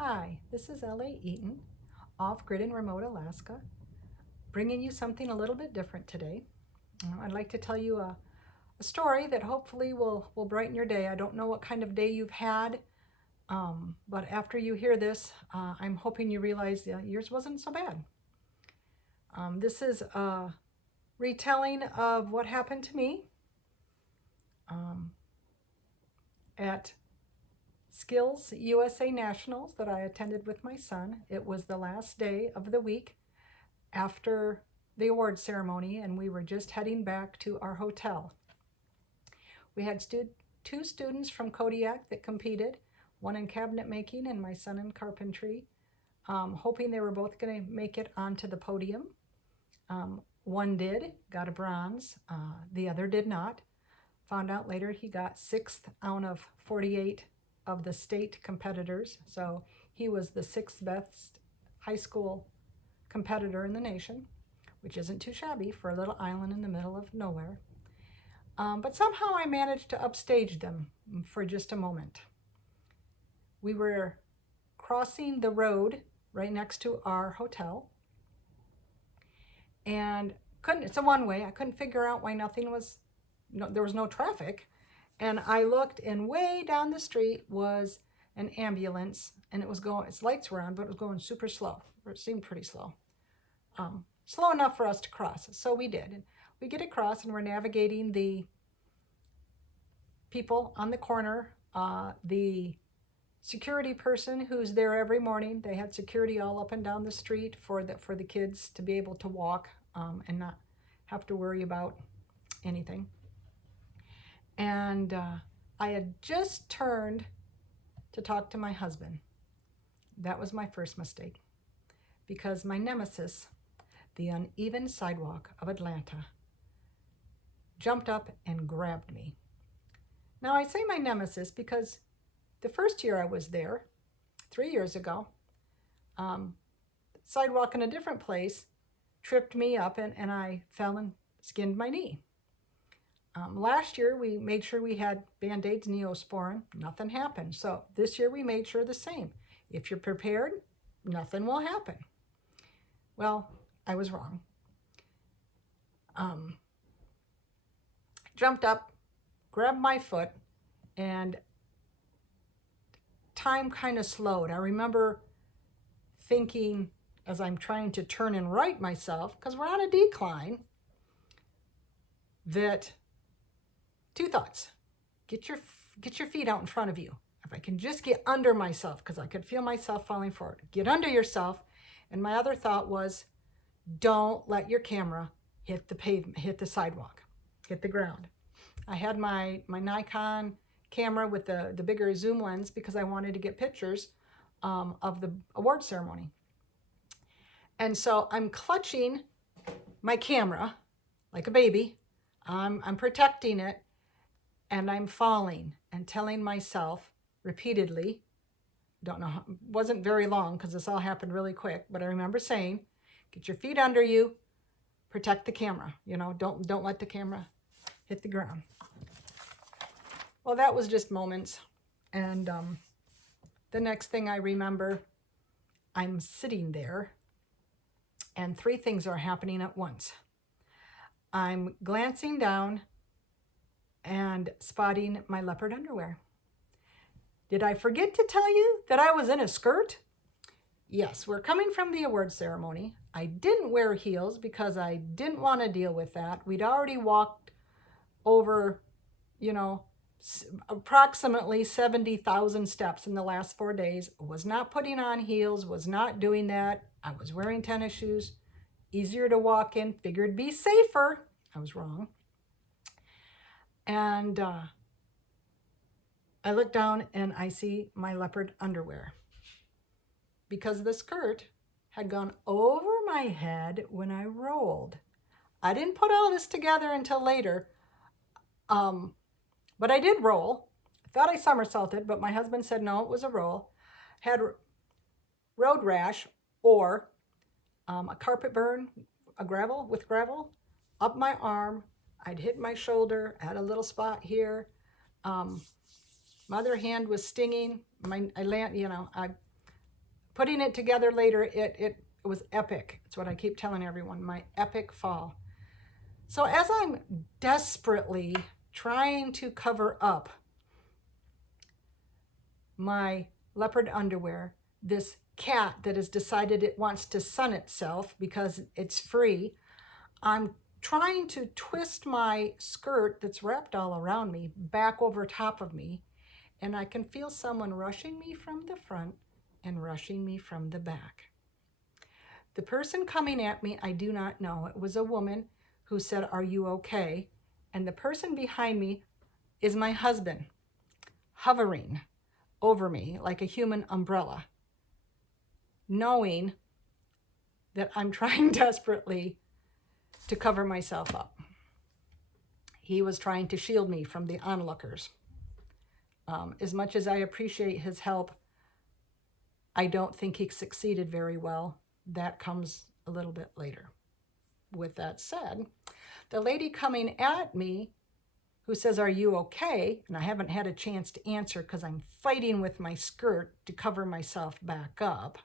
Hi, this is L.A. Eaton, off-grid in remote Alaska, bringing you something a little bit different today. I'd like to tell you a story that hopefully will brighten your day. I don't know what kind of day you've had, but after you hear this, I'm hoping you realize yours wasn't so bad. This is a retelling of what happened to me at Skills USA Nationals that I attended with my son. It was the last day of the week after the award ceremony, and we were just heading back to our hotel. We had two students from Kodiak that competed, one in cabinet making and my son in carpentry, hoping they were both going to make it onto the podium. One did, got a bronze. The other did not. Found out later he got 6th out of 48 of the state competitors, so he was the 6th best high school competitor in the nation, which isn't too shabby for a little island in the middle of nowhere. But somehow I managed to upstage them for just a moment. We were crossing the road right next to our hotel, and it's a one-way. I couldn't figure out why there was no traffic. And I looked, and way down the street was an ambulance, and its lights were on, but it was going super slow, or it seemed pretty slow. Slow enough for us to cross. So we did. And we get across, and we're navigating the people on the corner, the security person who's there every morning. They had security all up and down the street for the kids to be able to walk and not have to worry about anything. And I had just turned to talk to my husband. That was my first mistake, because my nemesis, the uneven sidewalk of Atlanta, jumped up and grabbed me. Now, I say my nemesis because the first year I was there, 3 years ago, sidewalk in a different place tripped me up, and I fell and skinned my knee. Last year, we made sure we had Band-Aids, Neosporin. Nothing happened. So this year, we made sure the same. If you're prepared, nothing will happen. Well, I was wrong. Jumped up, grabbed my foot, and time kind of slowed. I remember thinking, as I'm trying to turn and right myself, because we're on a decline, that two thoughts. Get your feet out in front of you. If I can just get under myself, because I could feel myself falling forward. Get under yourself. And my other thought was, don't let your camera hit the pavement, hit the sidewalk, hit the ground. I had my Nikon camera with the bigger zoom lens because I wanted to get pictures of the award ceremony. And so I'm clutching my camera like a baby. I'm protecting it, and I'm falling and telling myself repeatedly, don't know, wasn't very long because this all happened really quick, but I remember saying, get your feet under you, protect the camera, don't let the camera hit the ground. Well, that was just moments. And the next thing I remember, I'm sitting there, and 3 things are happening at once. I'm glancing down and spotting my leopard underwear. Did I forget to tell you that I was in a skirt? Yes, we're coming from the award ceremony. I didn't wear heels because I didn't want to deal with that. We'd already walked over, approximately 70,000 steps in the last 4 days. Was not putting on heels, was not doing that. I was wearing tennis shoes. Easier to walk in, figured be safer. I was wrong. And I look down and I see my leopard underwear, because the skirt had gone over my head when I rolled. I didn't put all this together until later, but I did roll. I thought I somersaulted, but my husband said no, it was a roll. Had road rash or a carpet burn, gravel up my arm. I'd hit my shoulder, had a little spot here. My other hand was stinging. I putting it together later, it was epic. It's what I keep telling everyone, my epic fall. So as I'm desperately trying to cover up my leopard underwear, this cat that has decided it wants to sun itself because it's free, I'm trying to twist my skirt that's wrapped all around me back over top of me, and I can feel someone rushing me from the front and rushing me from the back. The person coming at me, I do not know. It was a woman who said, "Are you okay?" And the person behind me is my husband, hovering over me like a human umbrella, knowing that I'm trying desperately to cover myself up. He was trying to shield me from the onlookers. As much as I appreciate his help, I don't think he succeeded very well. That comes a little bit later. With that said, the lady coming at me who says, "Are you okay?" And I haven't had a chance to answer because I'm fighting with my skirt to cover myself back up.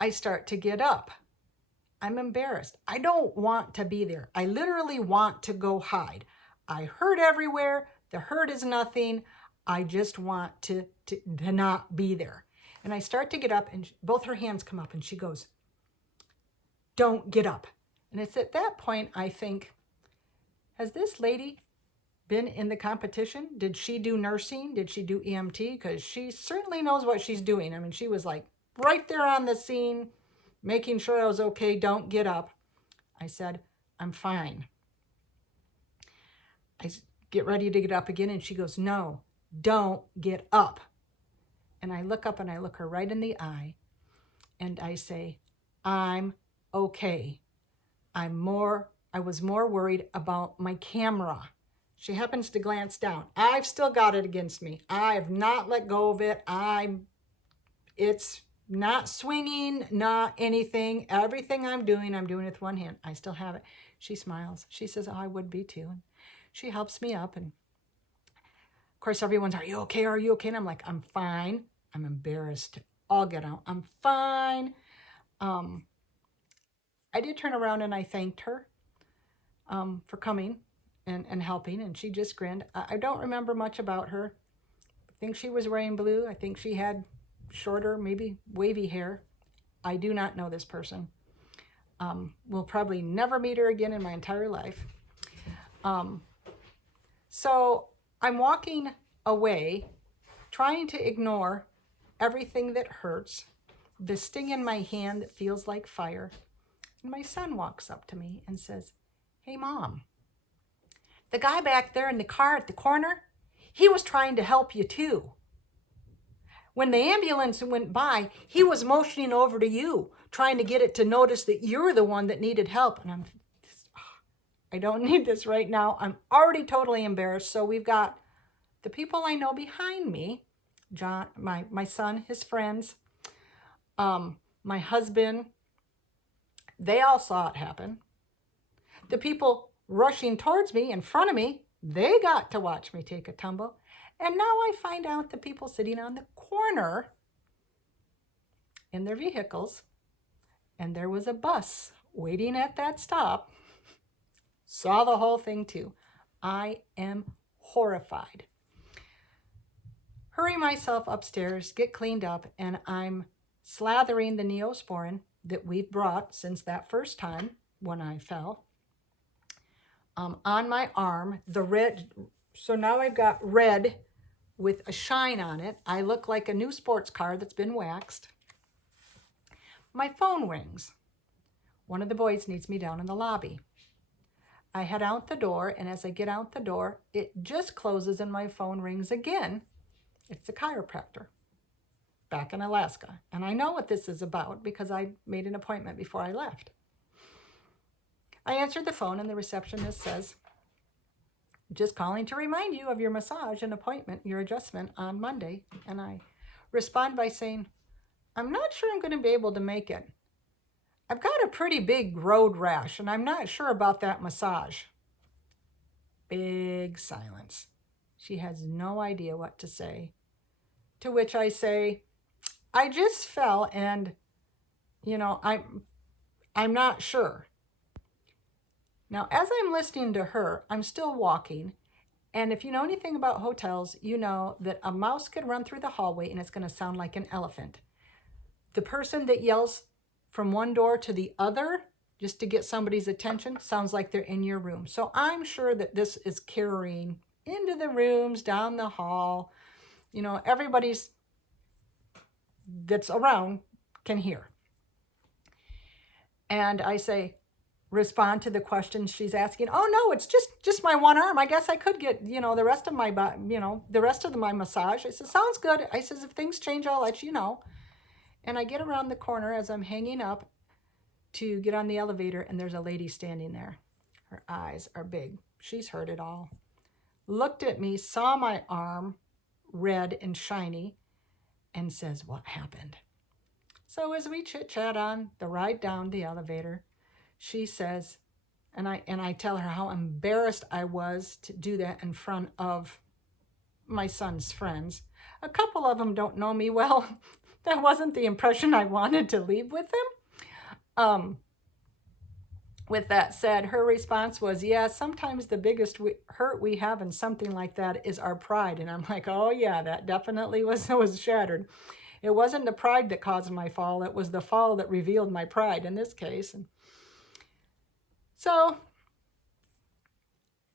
I start to get up. I'm embarrassed. I don't want to be there. I literally want to go hide. I hurt everywhere. The hurt is nothing. I just want to not be there. And I start to get up, and both her hands come up, and she goes, "Don't get up." And it's at that point I think, has this lady been in the competition? Did she do nursing? Did she do EMT? Because she certainly knows what she's doing. I mean, she was like right there on the scene, making sure I was okay. "Don't get up." I said, "I'm fine." I get ready to get up again, and she goes, "No, don't get up." And I look up and I look her right in the eye, and I say, "I'm okay. I was more worried about my camera." She happens to glance down. I've still got it against me. I have not let go of it. It's not swinging, not anything. Everything I'm doing with one hand. I still have it. She smiles. She says, "Oh, I would be too." And she helps me up. And of course, everyone's, "Are you okay? Are you okay?" And I'm like, "I'm fine." I'm embarrassed. I'll get out. "I'm fine." I did turn around and I thanked her for coming and helping, and she just grinned. I don't remember much about her. I think she was wearing blue. I think she had shorter, maybe wavy hair. I do not know this person. Will probably never meet her again in my entire life. So I'm walking away, trying to ignore everything that hurts, the sting in my hand that feels like fire. And my son walks up to me and says, "Hey, Mom, the guy back there in the car at the corner, he was trying to help you too. When the ambulance went by, he was motioning over to you, trying to get it to notice that you're the one that needed help." And I don't need this right now. I'm already totally embarrassed. So we've got the people I know behind me, John, my son, his friends, my husband. They all saw it happen. The people rushing towards me in front of me, they got to watch me take a tumble. And now I find out the people sitting on the corner in their vehicles, and there was a bus waiting at that stop, saw the whole thing too. I am horrified. Hurry myself upstairs, get cleaned up, and I'm slathering the Neosporin that we've brought since that first time when I fell on my arm. The red, so now I've got red with a shine on it. I look like a new sports car that's been waxed. My phone rings. One of the boys needs me down in the lobby. I head out the door, and as I get out the door, it just closes and my phone rings again. It's the chiropractor back in Alaska. And I know what this is about because I made an appointment before I left. I answered the phone, and the receptionist says, "Just calling to remind you of your massage and appointment, your adjustment on Monday." And I respond by saying, "I'm not sure I'm going to be able to make it. I've got a pretty big road rash, and I'm not sure about that massage." Big silence. She has no idea what to say. To which I say, I just fell and, I'm not sure. Now, as I'm listening to her, I'm still walking. And if you know anything about hotels, you know that a mouse could run through the hallway and it's going to sound like an elephant. The person that yells from one door to the other just to get somebody's attention sounds like they're in your room. So I'm sure that this is carrying into the rooms, down the hall. Everybody's that's around can hear. And I say, respond to the questions she's asking. Oh no, it's just my one arm. I guess I could get, the rest of my, the rest of my massage. I said, sounds good. I says, if things change, I'll let you know. And I get around the corner as I'm hanging up to get on the elevator, and there's a lady standing there. Her eyes are big. She's heard it all. Looked at me, saw my arm, red and shiny, and says, what happened? So as we chit-chat on the ride down the elevator, she says, and I tell her how embarrassed I was to do that in front of my son's friends. A couple of them don't know me well. That wasn't the impression I wanted to leave with them. With that said, her response was, yeah, sometimes the biggest hurt we have in something like that is our pride. And I'm like, oh yeah, that definitely was shattered. It wasn't the pride that caused my fall. It was the fall that revealed my pride in this case. And so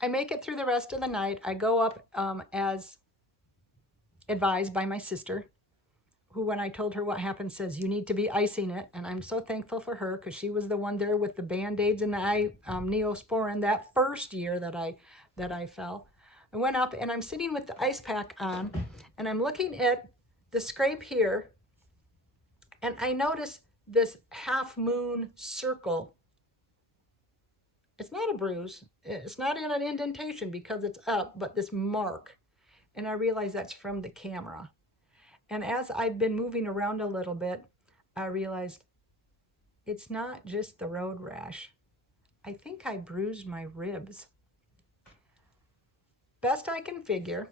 I make it through the rest of the night. I go up as advised by my sister, who, when I told her what happened, says, you need to be icing it. And I'm so thankful for her, because she was the one there with the Band-Aids and the Neosporin that first year that I fell. I went up and I'm sitting with the ice pack on, and I'm looking at the scrape here, and I notice this half moon circle. It's not a bruise. It's not in an indentation because it's up, but this mark. And I realize that's from the camera. And as I've been moving around a little bit, I realized it's not just the road rash. I think I bruised my ribs. Best I can figure,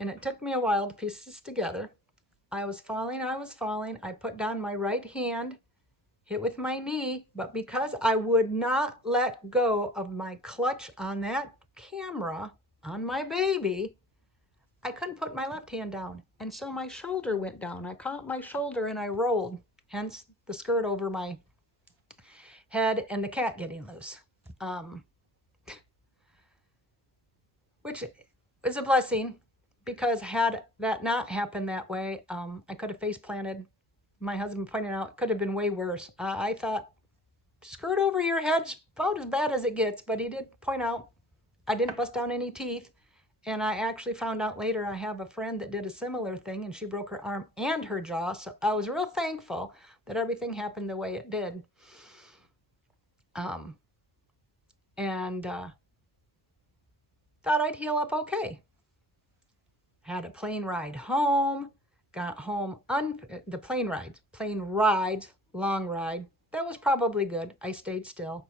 and it took me a while to piece this together, I was falling. I put down my right hand, hit with my knee, but because I would not let go of my clutch on that camera, on my baby, I couldn't put my left hand down. And so my shoulder went down. I caught my shoulder and I rolled, hence the skirt over my head and the cat getting loose. Which is a blessing, because had that not happened that way, I could have face planted. My husband pointed out it could have been way worse. I thought, skirt over your head's about as bad as it gets, but he did point out I didn't bust down any teeth. And I actually found out later I have a friend that did a similar thing, and she broke her arm and her jaw. So I was real thankful that everything happened the way it did. And thought I'd heal up okay. Had a plane ride home, got home, the plane rides, long ride. That was probably good. I stayed still.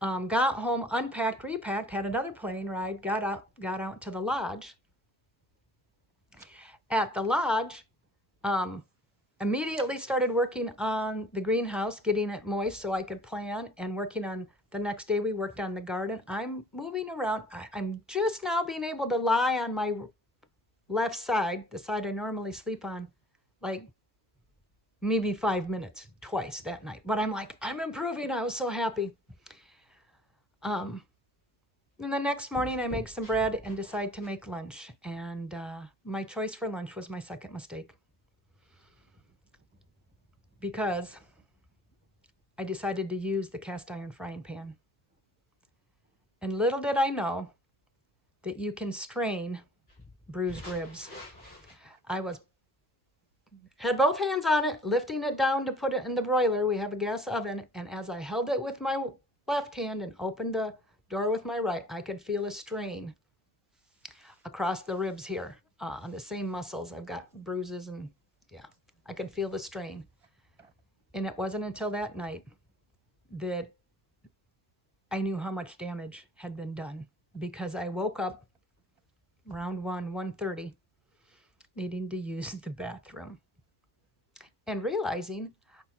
Got home, unpacked, repacked, had another plane ride, got out to the lodge. At the lodge, immediately started working on the greenhouse, getting it moist so I could plant, and working on the next day we worked on the garden. I'm moving around. I'm just now being able to lie on my left side, the side I normally sleep on, like maybe 5 minutes twice that night. But I'm like, I'm improving. I was so happy. And the next morning I make some bread and decide to make lunch. And my choice for lunch was my second mistake, because I decided to use the cast iron frying pan. And little did I know that you can strain bruised ribs. I had both hands on it, lifting it down to put it in the broiler. We have a gas oven. And as I held it with my left hand and opened the door with my right, I could feel a strain across the ribs here on the same muscles. I've got bruises, and yeah, I could feel the strain. And it wasn't until that night that I knew how much damage had been done, because I woke up around 1:30, needing to use the bathroom and realizing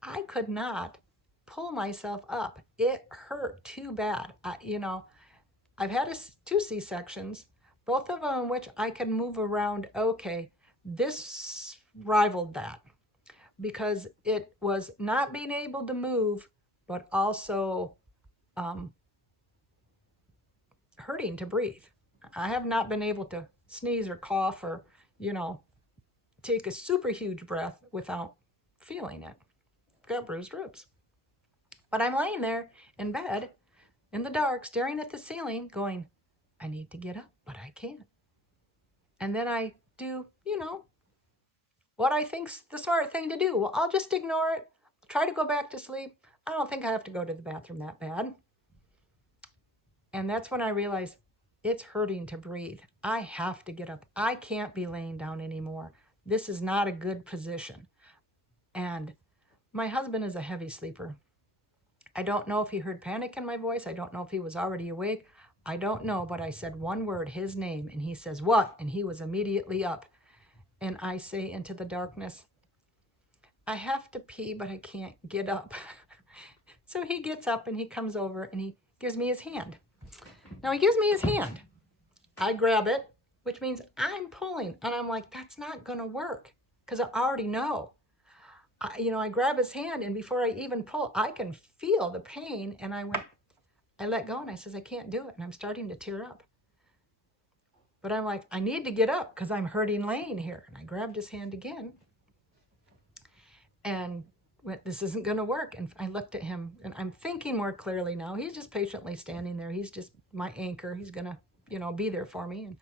I could not pull myself up. It hurt too bad. I've had 2 C-sections, both of them in which I could move around okay. This rivaled that because it was not being able to move, but also hurting to breathe. I have not been able to sneeze or cough or, take a super huge breath without feeling it. I've got bruised ribs. But I'm laying there in bed in the dark, staring at the ceiling, going, I need to get up, but I can't. And then I do, what I think's the smart thing to do. Well, I'll just ignore it, try to go back to sleep. I don't think I have to go to the bathroom that bad. And that's when I realized it's hurting to breathe. I have to get up. I can't be laying down anymore. This is not a good position. And my husband is a heavy sleeper. I don't know if he heard panic in my voice. I don't know if he was already awake. I don't know, but I said one word, his name, and he says, what? And he was immediately up. And I say into the darkness, I have to pee, but I can't get up. So he gets up and he comes over and he gives me his hand. Now he gives me his hand. I grab it, which means I'm pulling. And I'm like, that's not going to work because I already know. I grab his hand, and before I even pull, I can feel the pain. And I let go, and I says, I can't do it. And I'm starting to tear up. But I'm like, I need to get up because I'm hurting laying here. And I grabbed his hand again and went, this isn't going to work. And I looked at him, and I'm thinking more clearly now. He's just patiently standing there. He's just my anchor. He's going to, be there for me. And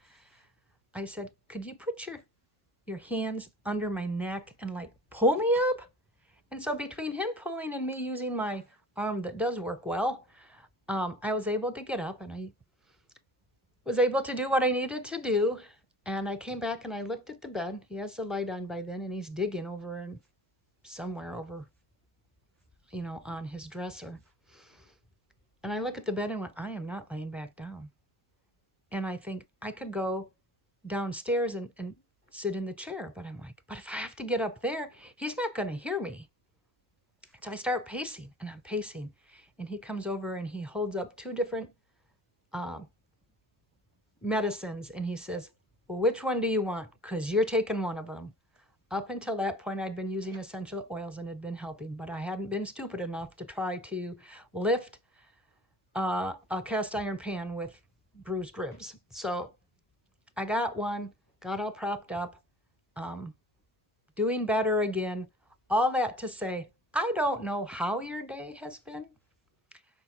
I said, could you put your hands under my neck and pull me up? And so between him pulling and me using my arm that does work well, I was able to get up and I was able to do what I needed to do. And I came back and I looked at the bed. He has the light on by then, and he's digging over and somewhere over, on his dresser. And I look at the bed and went, I am not laying back down. And I think I could go downstairs and sit in the chair. But I'm like, but if I have to get up there, he's not going to hear me. So I start pacing, and I'm pacing. And he comes over and he holds up 2 different medicines. And he says, well, which one do you want? Because you're taking one of them. Up until that point, I'd been using essential oils and had been helping. But I hadn't been stupid enough to try to lift a cast iron pan with bruised ribs. So I got one, got all propped up, doing better again. All that to say, I don't know how your day has been.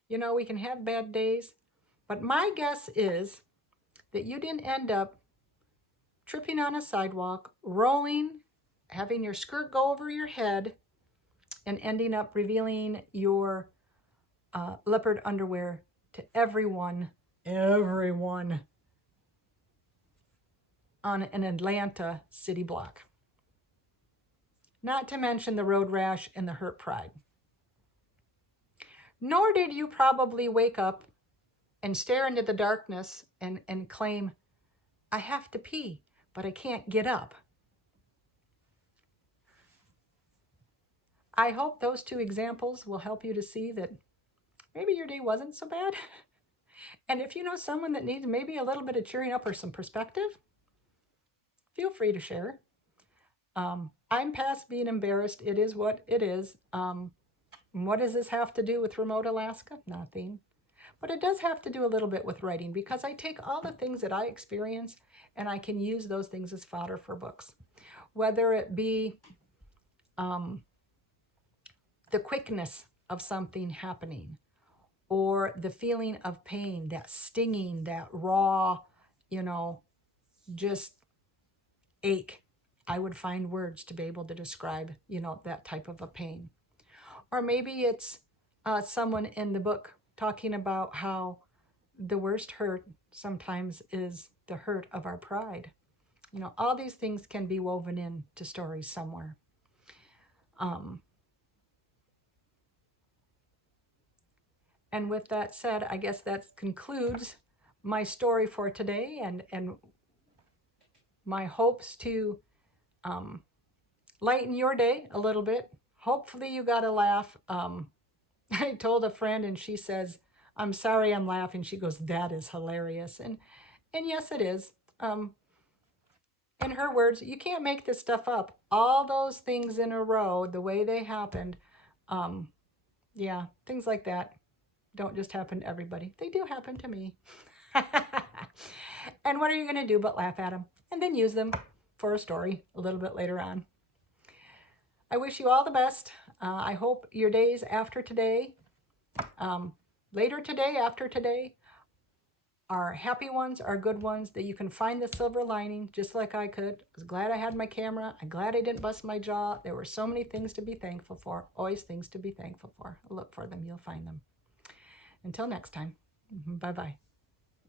We can have bad days, but my guess is that you didn't end up tripping on a sidewalk, rolling, having your skirt go over your head, and ending up revealing your leopard underwear to everyone on an Atlanta city block. Not to mention the road rash and the hurt pride. Nor did you probably wake up and stare into the darkness and claim, I have to pee, but I can't get up. I hope those 2 examples will help you to see that maybe your day wasn't so bad. And if you know someone that needs maybe a little bit of cheering up or some perspective, feel free to share. I'm past being embarrassed. It is what it is. What does this have to do with remote Alaska? Nothing. But it does have to do a little bit with writing, because I take all the things that I experience and I can use those things as fodder for books. Whether it be the quickness of something happening, or the feeling of pain, that stinging, that raw, just ache. I would find words to be able to describe, that type of a pain. Or maybe it's someone in the book talking about how the worst hurt sometimes is the hurt of our pride. All these things can be woven into stories somewhere. And with that said, I guess that concludes my story for today, and my hopes to lighten your day a little bit. Hopefully you got a laugh. I told a friend and she says, I'm sorry I'm laughing. She goes, that is hilarious. And yes, it is. In her words, you can't make this stuff up. All those things in a row, the way they happened, yeah, things like that don't just happen to everybody. They do happen to me. And what are you going to do but laugh at them and then use them for a story a little bit later on? I wish you all the best. I hope your days after today, later today, after today, are happy ones, are good ones, that you can find the silver lining just like I could. I was glad I had my camera. I'm glad I didn't bust my jaw. There were so many things to be thankful for. Always things to be thankful for. Look for them. You'll find them. Until next time. Bye-bye.